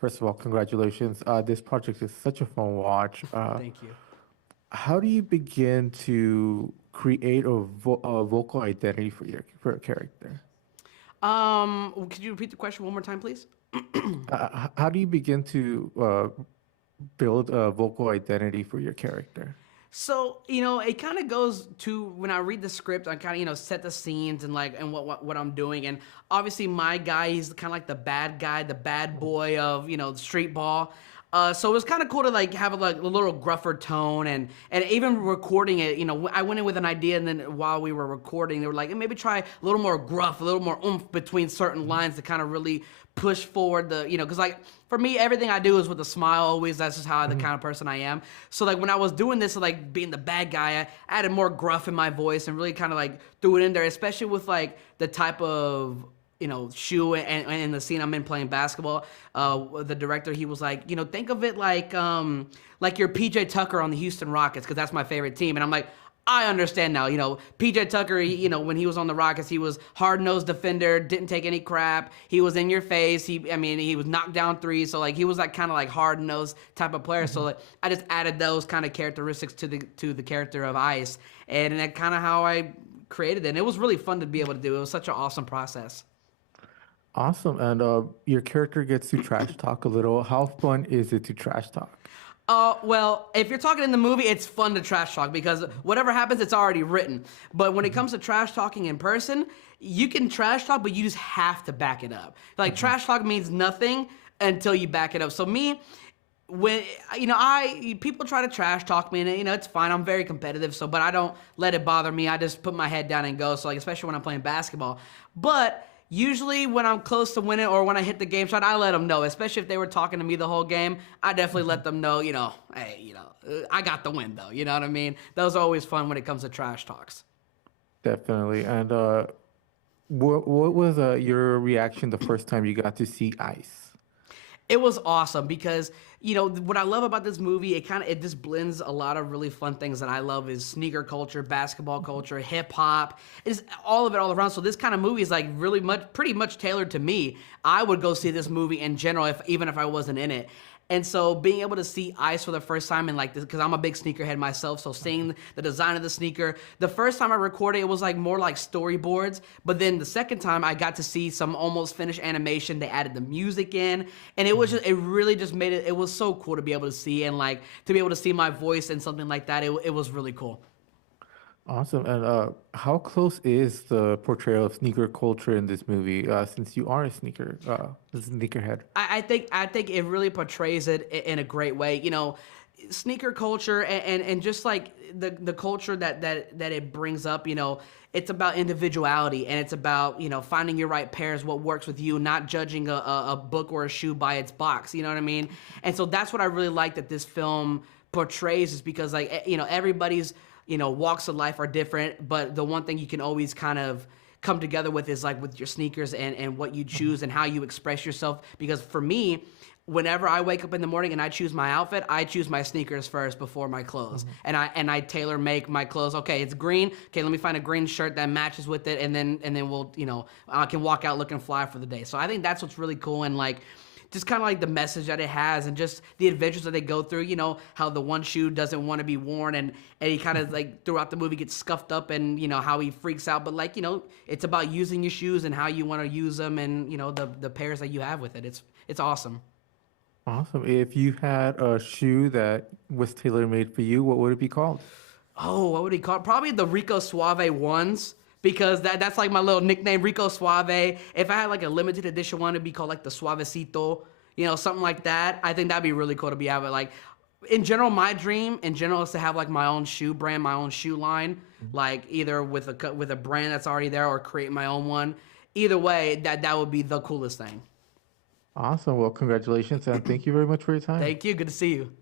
First of all, congratulations. This project is such a fun watch. Thank you. How do you begin to create a vocal identity for your character? Could you repeat the question one more time, please? How do you begin to build a vocal identity for your character? So, it kind of goes to when I read the script, I kind of, set the scenes and what I'm doing. And obviously my guy, he's kind of like the bad guy, the bad boy of, the street ball. So it was kind of cool to have a little gruffer tone and even recording it, I went in with an idea and then while we were recording, they were like, maybe try a little more gruff, a little more oomph between certain lines to kind of really push forward because for me, everything I do is with a smile always. That's just how the kind of person I am. So when I was doing this, being the bad guy, I added more gruff in my voice and really kind of threw it in there, especially with the type of shoe and in the scene I'm in playing basketball. The director, he was like, think of it like your PJ Tucker on the Houston Rockets, because that's my favorite team. And I'm like, I understand now. PJ Tucker, when he was on the Rockets, he was hard-nosed defender, didn't take any crap. He was in your face. He was knocked down threes. So he was kind of hard-nosed type of player. So I just added those kind of characteristics to the character of Ice, and that's kind of how I created it. And it was really fun to be able to do. It was such an awesome process. Awesome. And your character gets to trash talk a little. How fun is it to trash talk? Well, if you're talking in the movie, it's fun to trash talk because whatever happens, it's already written. But when it comes to trash talking in person, you can trash talk, but you just have to back it up. Trash talk means nothing until you back it up. So me, when people try to trash talk me, and it's fine. I'm very competitive, but I don't let it bother me. I just put my head down and go. So especially when I'm playing basketball, but usually when I'm close to winning or when I hit the game shot, I let them know, especially if they were talking to me the whole game. I definitely let them know, hey, I got the win, though. You know what I mean? Those are always fun when it comes to trash talks. Definitely. And what was your reaction the first time you got to see Ice? It was awesome because what I love about this movie, it just blends a lot of really fun things that I love is sneaker culture, basketball culture, hip hop, is all of it all around. So this kind of movie is really pretty much tailored to me. I would go see this movie in general even if I wasn't in it. And so being able to see Ice for the first time and this, because I'm a big sneakerhead myself, so seeing the design of the sneaker, the first time I recorded, it was more like storyboards. But then the second time I got to see some almost finished animation. They added the music in, and it really just made it was so cool to be able to see and to be able to see my voice and something like that. It was really cool. Awesome. And how close is the portrayal of sneaker culture in this movie? Since you are a sneakerhead. I think it really portrays it in a great way. Sneaker culture and just the culture that it brings up. It's about individuality and it's about finding your right pairs, what works with you, not judging a book or a shoe by its box. You know what I mean? And so that's what I really like that this film portrays is because everybody's walks of life are different, but the one thing you can always kind of come together with is with your sneakers and what you choose and how you express yourself. Because for me, whenever I wake up in the morning and I choose my outfit, I choose my sneakers first before my clothes. And I tailor make my clothes. Okay, it's green. Okay, let me find a green shirt that matches with it, and then we'll I can walk out looking fly for the day. So I think that's what's really cool and just kind of the message that it has and just the adventures that they go through, how the one shoe doesn't want to be worn and he kind of throughout the movie gets scuffed up and, how he freaks out. But it's about using your shoes and how you want to use them and, the pairs that you have with it. It's awesome. Awesome. If you had a shoe that was tailor-made for you, what would it be called? Oh, what would he call it? Probably the Rico Suave ones. Because that's my little nickname, Rico Suave. If I had a limited edition one, it'd be called the Suavecito, something like that. I think that'd be really cool to be able in general, my dream in general is to have my own shoe brand, my own shoe line, either with a brand that's already there or create my own one. Either way, that would be the coolest thing. Awesome. Well, congratulations and thank you very much for your time. Thank you. Good to see you.